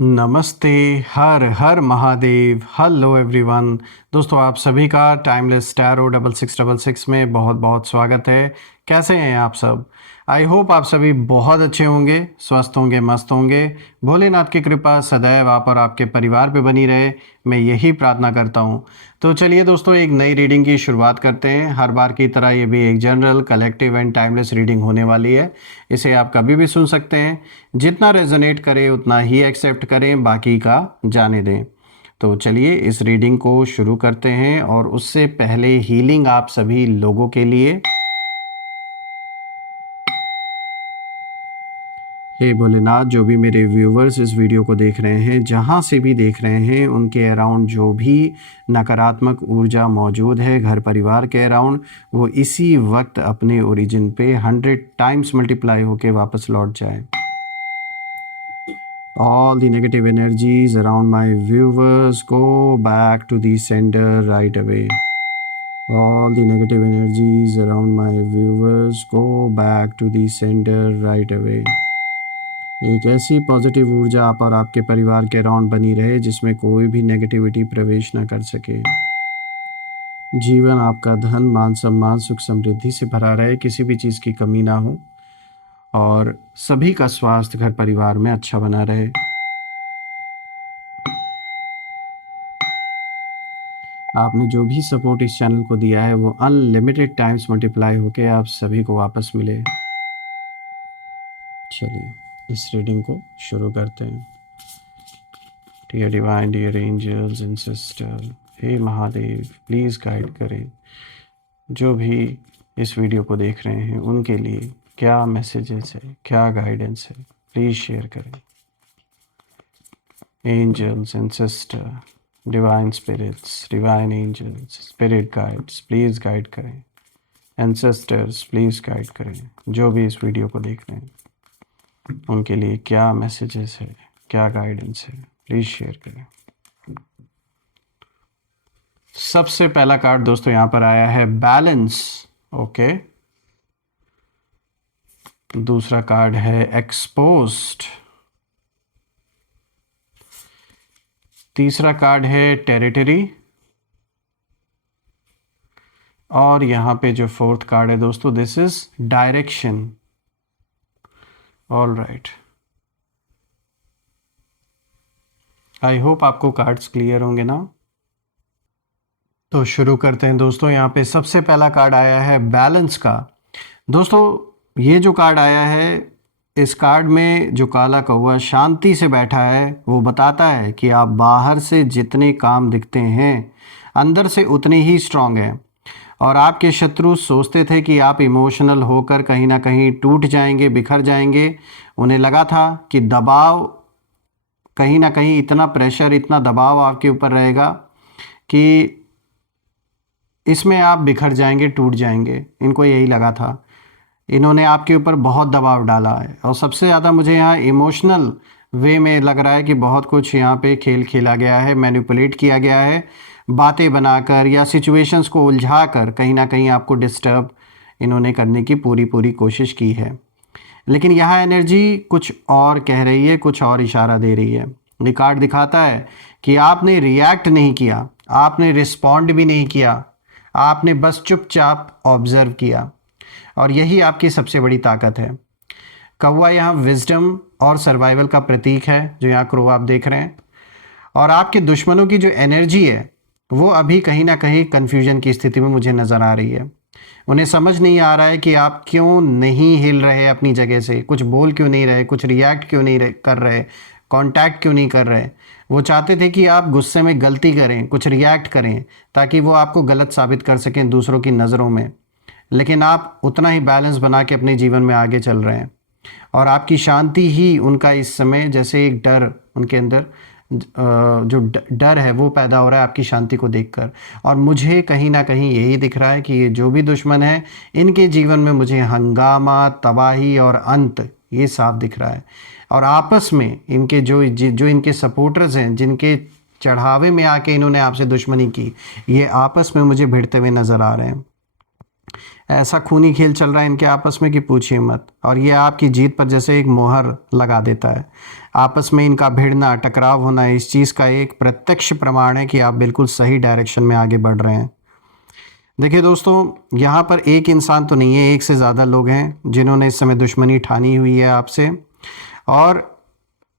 नमस्ते। हर हर महादेव। Hello everyone. दोस्तों आप सभी का टाइमलेस टैरो 6666 में बहुत बहुत स्वागत है। कैसे हैं आप सब? आई होप आप सभी बहुत अच्छे होंगे, स्वस्थ होंगे, मस्त होंगे। भोलेनाथ की कृपा सदैव आप और आपके परिवार पे बनी रहे, मैं यही प्रार्थना करता हूँ। तो चलिए दोस्तों, एक नई रीडिंग की शुरुआत करते हैं। हर बार की तरह ये भी एक general, collective and timeless reading होने वाली है। इसे आप कभी भी सुन सकते हैं। जितना रेजोनेट करे उतना ही एक्सेप्ट करें, बाकी का जाने दें। तो चलिए इस रीडिंग को शुरू करते हैं, और उससे पहले हीलिंग आप सभी लोगों के लिए। हे भोलेनाथ, जो भी मेरे व्यूवर्स इस वीडियो को देख रहे हैं, जहाँ से भी देख रहे हैं, उनके अराउंड जो भी नकारात्मक ऊर्जा मौजूद है घर परिवार के अराउंड, वो इसी वक्त अपने ओरिजिन पे 100 टाइम्स मल्टीप्लाई होके वापस लौट जाए। All the negative energies around my viewers go back to the sender right away. All the negative energies around my viewers go back to the sender right away. एक ऐसी positive ऊर्जा आप और आपके परिवार के अराउंड बनी रहे जिसमें कोई भी नेगेटिविटी प्रवेश न कर सके। जीवन आपका धन, मान, सम्मान, सुख, समृद्धि से भरा रहे, किसी भी चीज़ की कमी ना हो, और सभी का स्वास्थ्य घर परिवार में अच्छा बना रहे। आपने जो भी सपोर्ट इस चैनल को दिया है वो अनलिमिटेड टाइम्स मल्टीप्लाई होके आप सभी को वापस मिले। चलिए इस रीडिंग को शुरू करते हैं। Dear divine, dear angels and sister, हे महादेव, प्लीज़ गाइड करें जो भी इस वीडियो को देख रहे हैं, उनके लिए क्या मैसेजेस है, क्या गाइडेंस है, प्लीज़ शेयर करें। Angels and sister, divine spirits, divine angels, spirit guides, please guide करें। एंसेस्टर्स, प्लीज़ गाइड करें जो भी इस वीडियो को देख रहे हैं, उनके लिए क्या मैसेजेस है, क्या गाइडेंस है, प्लीज़ शेयर करें। सबसे पहला कार्ड दोस्तों यहाँ पर आया है बैलेंस। ओके। दूसरा कार्ड है एक्सपोज्ड। तीसरा कार्ड है टेरिटरी। और यहाँ पे जो फोर्थ कार्ड है दोस्तों, this is direction. All right, I hope आपको कार्ड्स क्लियर होंगे ना। तो शुरू करते हैं दोस्तों। यहाँ पे सबसे पहला कार्ड आया है बैलेंस का। दोस्तों ये जो कार्ड आया है, इस कार्ड में जो काला कौवा शांति से बैठा है, वो बताता है कि आप बाहर से जितने काम दिखते हैं, अंदर से उतने ही स्ट्रांग हैं। और आपके शत्रु सोचते थे कि आप इमोशनल होकर कहीं ना कहीं टूट जाएंगे, बिखर जाएंगे। उन्हें लगा था कि दबाव, कहीं ना कहीं इतना प्रेशर, इतना दबाव आपके ऊपर रहेगा कि इसमें आप बिखर जाएंगे, टूट जाएंगे। इनको यही लगा था। इन्होंने आपके ऊपर बहुत दबाव डाला है, और सबसे ज़्यादा मुझे यहाँ इमोशनल वे में लग रहा है कि बहुत कुछ यहाँ पे खेल खेला गया है, मैनिपुलेट किया गया है, बातें बनाकर या सिचुएशंस को उलझा कर कहीं ना कहीं आपको डिस्टर्ब इन्होंने करने की पूरी कोशिश की है। लेकिन यहाँ एनर्जी कुछ और कह रही है, कुछ और इशारा दे रही है। ये कार्ड दिखाता है कि आपने रिएक्ट नहीं किया, आपने रिस्पॉन्ड भी नहीं किया, आपने बस चुपचाप ऑब्जर्व किया, और यही आपकी सबसे बड़ी ताकत है। कौवा यहाँ विजडम और सर्वाइवल का प्रतीक है, जो यहाँ क्रो आप देख रहे हैं। और आपके दुश्मनों की जो एनर्जी है, वो अभी कहीं ना कहीं कन्फ्यूजन की स्थिति में मुझे नज़र आ रही है। उन्हें समझ नहीं आ रहा है कि आप क्यों नहीं हिल रहे अपनी जगह से, कुछ बोल क्यों नहीं रहे, कुछ रिएक्ट क्यों नहीं कर रहे, कांटेक्ट क्यों नहीं कर रहे। वो चाहते थे कि आप गुस्से में गलती करें, कुछ रिएक्ट करें, ताकि वो आपको गलत साबित कर सकें दूसरों की नज़रों में। लेकिन आप उतना ही बैलेंस बना के अपने जीवन में आगे चल रहे हैं, और आपकी शांति ही उनका इस समय, जैसे एक डर उनके अंदर, जो डर है वो पैदा हो रहा है आपकी शांति को देखकर। और मुझे कहीं ना कहीं यही दिख रहा है कि ये जो भी दुश्मन है, इनके जीवन में मुझे हंगामा, तबाही और अंत, ये साफ दिख रहा है। और आपस में इनके जो इनके सपोर्टर्स हैं, जिनके चढ़ावे में आके इन्होंने आपसे दुश्मनी की, ये आपस में मुझे भिड़ते हुए नज़र आ रहे हैं। ऐसा खूनी खेल चल रहा है इनके आपस में कि पूछिए मत। और ये आपकी जीत पर जैसे एक मोहर लगा देता है। आपस में इनका भिड़ना, टकराव होना इस चीज़ का एक प्रत्यक्ष प्रमाण है कि आप बिल्कुल सही डायरेक्शन में आगे बढ़ रहे हैं। देखिए दोस्तों, यहाँ पर एक इंसान तो नहीं है, एक से ज़्यादा लोग हैं जिन्होंने इस समय दुश्मनी ठानी हुई है आपसे। और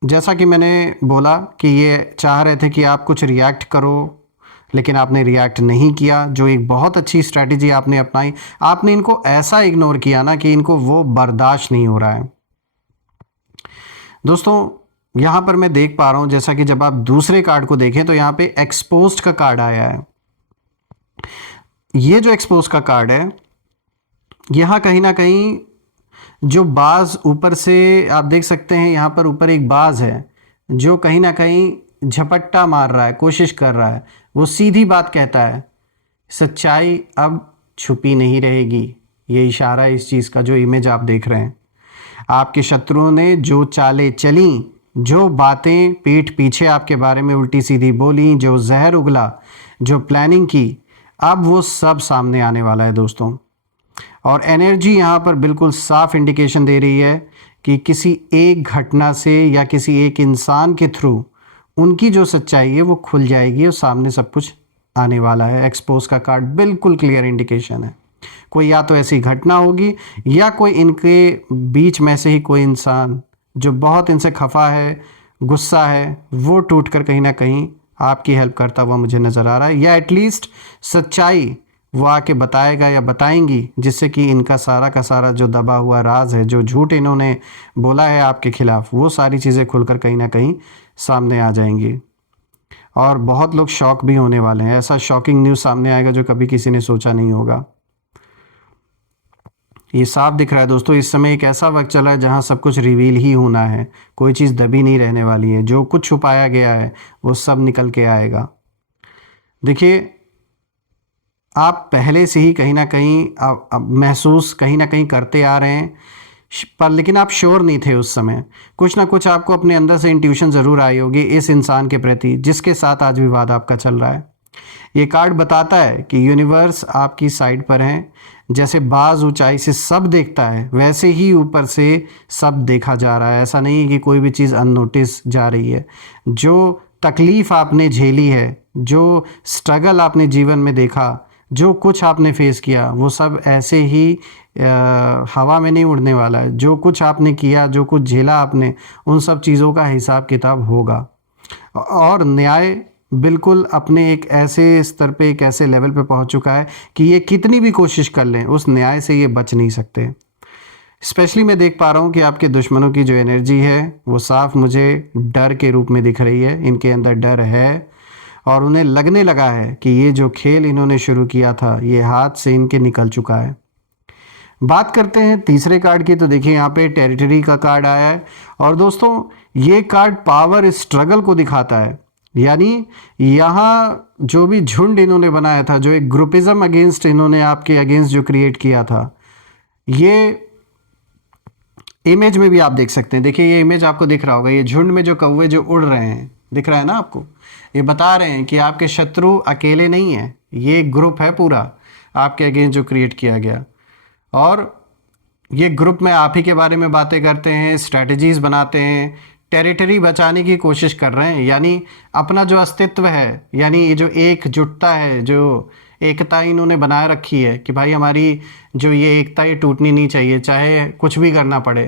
जैसा कि मैंने बोला कि ये चाह रहे थे कि आप कुछ रिएक्ट करो, लेकिन आपने रिएक्ट नहीं किया, जो एक बहुत अच्छी स्ट्रैटेजी आपने अपनाई। आपने इनको ऐसा इग्नोर किया ना कि इनको वो बर्दाश्त नहीं हो रहा है। दोस्तों, यहाँ पर मैं देख पा रहा हूँ, जैसा कि जब आप दूसरे कार्ड को देखें तो यहाँ पे एक्सपोज्ड का कार्ड आया है। ये जो एक्सपोज का कार्ड है, यहाँ कहीं ना कहीं जो बाज ऊपर से आप देख सकते हैं, यहाँ पर ऊपर एक बाज है जो कहीं ना कहीं झपट्टा मार रहा है, कोशिश कर रहा है। वो सीधी बात कहता है, सच्चाई अब छुपी नहीं रहेगी। ये इशारा है इस चीज़ का, जो इमेज आप देख रहे हैं। आपके शत्रुओं ने जो चालें चली, जो बातें पीठ पीछे आपके बारे में उल्टी सीधी बोली, जो जहर उगला, जो प्लानिंग की, अब वो सब सामने आने वाला है दोस्तों। और एनर्जी यहाँ पर बिल्कुल साफ इंडिकेशन दे रही है कि किसी एक घटना से या किसी एक इंसान के थ्रू उनकी जो सच्चाई है वो खुल जाएगी और सामने सब कुछ आने वाला है। एक्सपोज का कार्ड बिल्कुल क्लियर इंडिकेशन है। कोई या तो ऐसी घटना होगी या कोई इनके बीच में से ही कोई इंसान जो बहुत इनसे खफा है, गुस्सा है, वो टूट कर कहीं ना कहीं आपकी हेल्प करता हुआ मुझे नज़र आ रहा है, या एटलीस्ट सच्चाई वो आके बताएगा या बताएंगी, जिससे कि इनका सारा का सारा जो दबा हुआ राज है, जो झूठ इन्होंने बोला है आपके खिलाफ, वो सारी चीज़ें खुलकर कहीं ना कहीं सामने आ जाएंगी। और बहुत लोग शॉक भी होने वाले हैं। ऐसा शॉकिंग न्यूज़ सामने आएगा जो कभी किसी ने सोचा नहीं होगा। ये साफ दिख रहा है दोस्तों, इस समय एक ऐसा वक्त चला है जहां सब कुछ रिवील ही होना है। कोई चीज़ दबी नहीं रहने वाली है। जो कुछ छुपाया गया है वो सब निकल के आएगा। देखिए, आप पहले से ही कहीं ना कहीं आप महसूस कहीं ना कहीं करते आ रहे हैं, पर लेकिन आप श्योर नहीं थे उस समय। कुछ ना कुछ आपको अपने अंदर से इंट्यूशन ज़रूर आई होगी इस इंसान के प्रति जिसके साथ आज विवाद आपका चल रहा है। ये कार्ड बताता है कि यूनिवर्स आपकी साइड पर है। जैसे बाज ऊंचाई से सब देखता है, वैसे ही ऊपर से सब देखा जा रहा है। ऐसा नहीं है कि कोई भी चीज़ अननोटिस जा रही है। जो तकलीफ़ आपने झेली है, जो स्ट्रगल आपने जीवन में देखा, जो कुछ आपने फेस किया, वो सब ऐसे ही हवा में नहीं उड़ने वाला है। जो कुछ आपने किया, जो कुछ झेला आपने, उन सब चीज़ों का हिसाब किताब होगा। और न्याय बिल्कुल अपने एक ऐसे स्तर पे, एक ऐसे लेवल पे पहुंच चुका है कि ये कितनी भी कोशिश कर लें, उस न्याय से ये बच नहीं सकते। स्पेशली मैं देख पा रहा हूँ कि आपके दुश्मनों की जो एनर्जी है वो साफ मुझे डर के रूप में दिख रही है। इनके अंदर डर है और उन्हें लगने लगा है कि ये जो खेल इन्होंने शुरू किया था ये हाथ से इनके निकल चुका है। बात करते हैं तीसरे कार्ड की, तो देखिए यहाँ पे टेरिटरी का कार्ड आया है। और दोस्तों, ये कार्ड पावर स्ट्रगल को दिखाता है। यानी यहाँ जो भी झुंड इन्होंने बनाया था, जो एक ग्रुपिज्म अगेंस्ट इन्होंने आपके अगेंस्ट जो क्रिएट किया था, ये इमेज में भी आप देख सकते हैं। देखिए, ये इमेज आपको दिख रहा होगा, ये झुंड में जो कौवे जो उड़ रहे हैं, दिख रहा है ना आपको। ये बता रहे हैं कि आपके शत्रु अकेले नहीं है, ये एक ग्रुप है पूरा आपके अगेंस्ट जो क्रिएट किया गया। और ये ग्रुप में आप ही के बारे में बातें करते हैं, स्ट्रैटेजीज बनाते हैं, टेरिटरी बचाने की कोशिश कर रहे हैं। यानी अपना जो अस्तित्व है, यानी ये जो एकजुटता है, जो एकता इन्होंने बनाए रखी है कि भाई हमारी जो ये एकता ये टूटनी नहीं चाहिए, चाहे कुछ भी करना पड़े,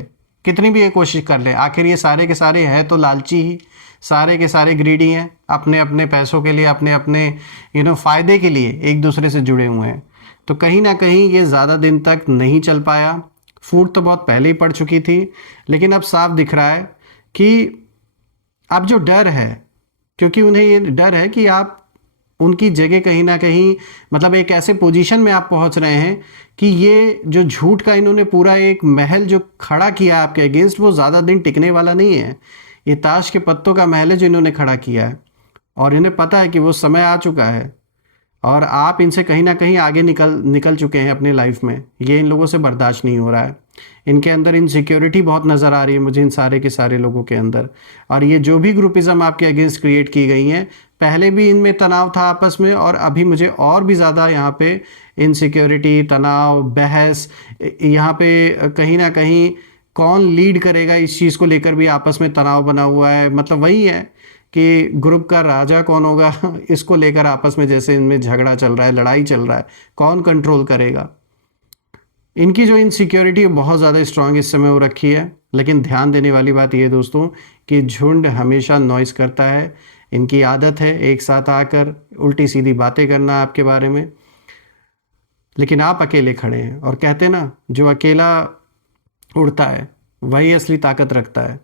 कितनी भी ये कोशिश कर ले। आखिर ये सारे के सारे हैं तो लालची ही, सारे के सारे ग्रीडी हैं, अपने अपने पैसों के लिए, अपने अपने फ़ायदे के लिए एक दूसरे से जुड़े हुए हैं। तो कहीं ना कहीं ये ज़्यादा दिन तक नहीं चल पाया। फूट तो बहुत पहले ही पड़ चुकी थी, लेकिन अब साफ दिख रहा है कि अब जो डर है, क्योंकि उन्हें ये डर है कि आप उनकी जगह कहीं ना कहीं, मतलब एक ऐसे पोजीशन में आप पहुंच रहे हैं कि ये जो झूठ का इन्होंने पूरा एक महल जो खड़ा किया आपके अगेंस्ट, वो ज़्यादा दिन टिकने वाला नहीं है। ये ताश के पत्तों का महल है जो इन्होंने खड़ा किया है, और इन्हें पता है कि वो समय आ चुका है और आप इनसे कहीं ना कहीं आगे निकल चुके हैं अपनी लाइफ में। ये इन लोगों से बर्दाश्त नहीं हो रहा है। इनके अंदर इनसिक्योरिटी बहुत नज़र आ रही है मुझे, इन सारे के सारे लोगों के अंदर। और ये जो भी ग्रुपिज्म आपके अगेंस्ट क्रिएट की गई हैं, पहले भी इनमें तनाव था आपस में, और अभी मुझे और भी ज़्यादा यहाँ पे इनसिक्योरिटी, तनाव, बहस, यहाँ पे कहीं ना कहीं कौन लीड करेगा इस चीज़ को लेकर भी आपस में तनाव बना हुआ है। मतलब वही है कि ग्रुप का राजा कौन होगा इसको लेकर आपस में जैसे इनमें झगड़ा चल रहा है, लड़ाई चल रहा है, कौन कंट्रोल करेगा। इनकी जो इनसिक्योरिटी बहुत ज़्यादा स्ट्रांग इस समय हो रखी है। लेकिन ध्यान देने वाली बात ये दोस्तों कि झुंड हमेशा नॉइस करता है। इनकी आदत है एक साथ आकर उल्टी सीधी बातें करना आपके बारे में, लेकिन आप अकेले खड़े हैं। और कहते हैं ना, जो अकेला उड़ता है वही असली ताकत रखता है।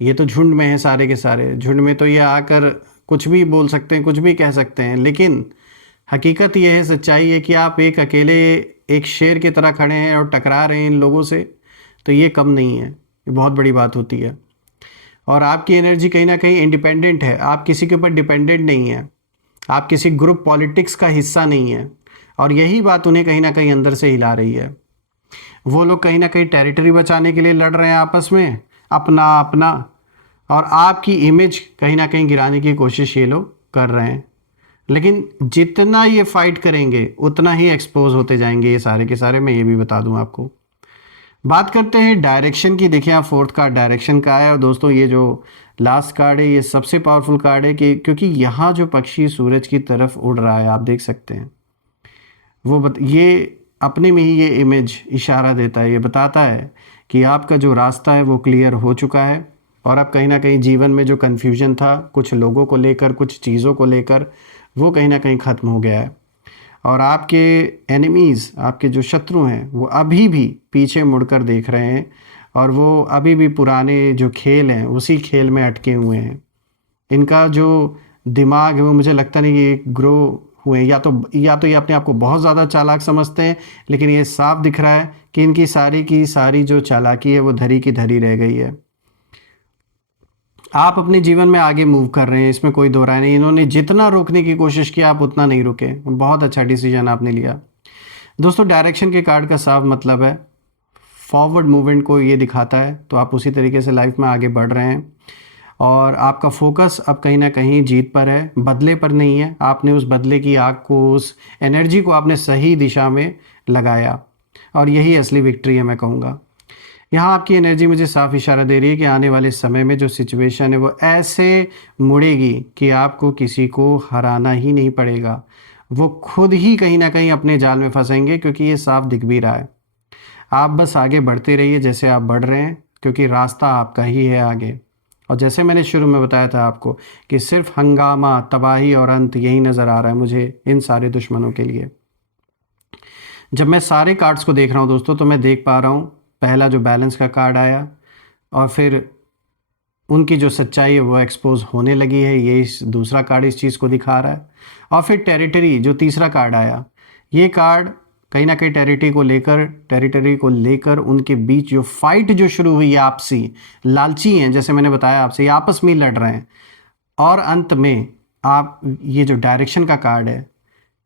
ये तो झुंड में है सारे के सारे, झुंड में तो ये आकर कुछ भी बोल सकते हैं, कुछ भी कह सकते हैं, लेकिन हकीकत ये है, सच्चाई है कि आप एक अकेले एक शेर की तरह खड़े हैं और टकरा रहे हैं इन लोगों से, तो ये कम नहीं है, ये बहुत बड़ी बात होती है। और आपकी एनर्जी कहीं ना कहीं इंडिपेंडेंट है, आप किसी के ऊपर डिपेंडेंट नहीं है, आप किसी ग्रुप पॉलिटिक्स का हिस्सा नहीं है। और यही बात उन्हें कहीं ना कहीं अंदर से हिला रही है। वो लोग कहीं ना कहीं टेरिटरी बचाने के लिए लड़ रहे हैं आपस में, अपना अपना, और आपकी इमेज कहीं ना कहीं गिराने की कोशिश ये लोग कर रहे हैं। लेकिन जितना ये फाइट करेंगे उतना ही एक्सपोज होते जाएंगे ये सारे के सारे, मैं ये भी बता दूं आपको। बात करते हैं डायरेक्शन की। देखिए आप फोर्थ कार्ड डायरेक्शन का है, और दोस्तों ये जो लास्ट कार्ड है ये सबसे पावरफुल कार्ड है कि क्योंकि यहाँ जो पक्षी सूरज की तरफ उड़ रहा है आप देख सकते हैं, ये अपने में ही ये इमेज इशारा देता है, ये बताता है कि आपका जो रास्ता है वो क्लियर हो चुका है। और अब कहीं ना कहीं जीवन में जो कन्फ्यूजन था कुछ लोगों को लेकर, कुछ चीज़ों को लेकर, वो कहीं ना कहीं ख़त्म हो गया है। और आपके एनिमीज़, आपके जो शत्रु हैं, वो अभी भी पीछे मुड़कर देख रहे हैं, और वो अभी भी पुराने जो खेल हैं उसी खेल में अटके हुए हैं। इनका जो दिमाग है वो मुझे लगता नहीं कि ग्रो हुए, या तो ये अपने आप को बहुत ज़्यादा चालाक समझते हैं, लेकिन ये साफ दिख रहा है कि इनकी सारी की सारी जो चालाकी है वो धरी की धरी रह गई है। आप अपने जीवन में आगे मूव कर रहे हैं, इसमें कोई दो राय नहीं। इन्होंने जितना रोकने की कोशिश की आप उतना नहीं रुके, बहुत अच्छा डिसीजन आपने लिया। दोस्तों डायरेक्शन के कार्ड का साफ मतलब है फॉरवर्ड मूवमेंट को ये दिखाता है, तो आप उसी तरीके से लाइफ में आगे बढ़ रहे हैं। और आपका फोकस अब कहीं ना कहीं जीत पर है, बदले पर नहीं है। आपने उस बदले की आग को, उस एनर्जी को आपने सही दिशा में लगाया, और यही असली विक्ट्री है मैं कहूँगा। यहाँ आपकी एनर्जी मुझे साफ इशारा दे रही है कि आने वाले समय में जो सिचुएशन है वो ऐसे मुड़ेगी कि आपको किसी को हराना ही नहीं पड़ेगा। वो खुद ही कहीं ना कहीं अपने जाल में फंसेंगे, क्योंकि ये साफ दिख भी रहा है। आप बस आगे बढ़ते रहिए जैसे आप बढ़ रहे हैं, क्योंकि रास्ता आपका ही है आगे। और जैसे मैंने शुरू में बताया था आपको कि सिर्फ हंगामा, तबाही और अंत यही नज़र आ रहा है मुझे इन सारे दुश्मनों के लिए। जब मैं सारे कार्ड्स को देख रहा हूँ दोस्तों, तो मैं देख पा रहा हूँ पहला जो बैलेंस का कार्ड आया, और फिर उनकी जो सच्चाई है वो एक्सपोज होने लगी है, ये इस दूसरा कार्ड इस चीज़ को दिखा रहा है। और फिर टेरिटरी जो तीसरा कार्ड आया, ये कार्ड कहीं ना कहीं टेरिटरी को लेकर उनके बीच जो फाइट जो शुरू हुई है, आपसी लालची हैं जैसे मैंने बताया आपसे, ये आपस में ही लड़ रहे हैं। और अंत में आप, ये जो डायरेक्शन का कार्ड है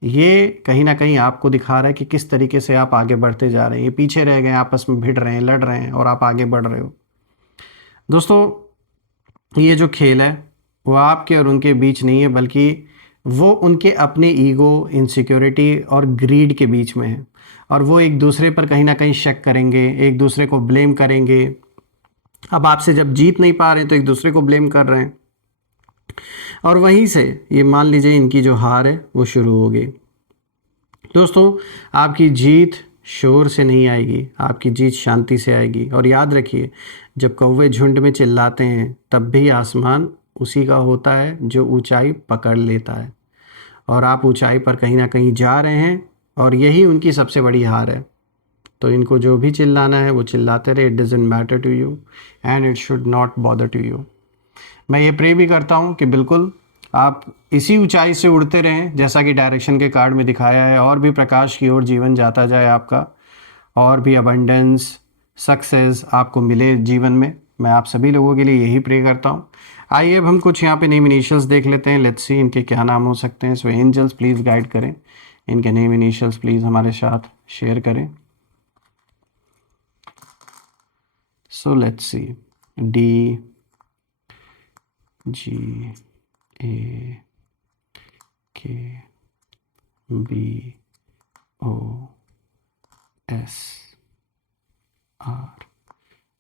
ये कहीं ना कहीं आपको दिखा रहा है कि किस तरीके से आप आगे बढ़ते जा रहे हैं। ये पीछे रह गए, आपस में भिड़ रहे हैं, लड़ रहे हैं, और आप आगे बढ़ रहे हो। दोस्तों ये जो खेल है वो आपके और उनके बीच नहीं है, बल्कि वो उनके अपने ईगो, इनसिक्योरिटी और ग्रीड के बीच में है। और वो एक दूसरे पर कहीं ना कहीं शक करेंगे, एक दूसरे को ब्लेम करेंगे। अब आपसे जब जीत नहीं पा रहे हैं तो एक दूसरे को ब्लेम कर रहे हैं, और वहीं से ये मान लीजिए इनकी जो हार है वो शुरू होगी। दोस्तों आपकी जीत शोर से नहीं आएगी, आपकी जीत शांति से आएगी। और याद रखिए, जब कौवे झुंड में चिल्लाते हैं तब भी आसमान उसी का होता है जो ऊंचाई पकड़ लेता है। और आप ऊंचाई पर कहीं ना कहीं जा रहे हैं, और यही उनकी सबसे बड़ी हार है। तो इनको जो भी चिल्लाना है वो चिल्लाते रहे, it doesn't matter to you and it should not bother to you. मैं ये प्रे भी करता हूँ कि बिल्कुल आप इसी ऊंचाई से उड़ते रहें जैसा कि डायरेक्शन के कार्ड में दिखाया है, और भी प्रकाश की ओर जीवन जाता जाए आपका, और भी अबंडेंस, सक्सेस आपको मिले जीवन में। मैं आप सभी लोगों के लिए यही प्रे करता हूँ। आइए अब हम कुछ यहाँ पे नेम इनिशियल्स देख लेते हैं, लेट्स सी इनके क्या नाम हो सकते हैं। सो एंजल्स प्लीज़ गाइड करें, इनके नेम इनिशियल्स प्लीज़ हमारे साथ शेयर करें। सो लेट्स सी, डी, जी, ए, के, बी, ओ, एस, आर,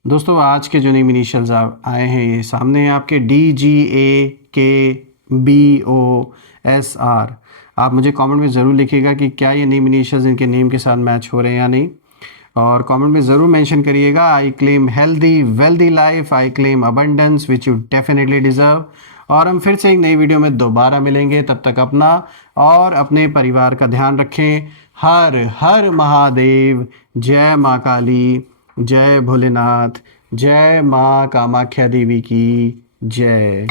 दोस्तों आज के जो नेम इनिशियल्स आए हैं ये सामने हैं आपके DGAKBOSR। आप मुझे कमेंट में ज़रूर लिखिएगा कि क्या ये नेम इनिशियल्स इनके नेम के साथ मैच हो रहे हैं या नहीं, और कमेंट में ज़रूर मेंशन करिएगा। I claim healthy wealthy life, I claim abundance which you definitely deserve. और हम फिर से एक नई वीडियो में दोबारा मिलेंगे, तब तक अपना और अपने परिवार का ध्यान रखें। हर हर महादेव। जय माँ काली, जय भोलेनाथ, जय माँ कामाख्या देवी की जय।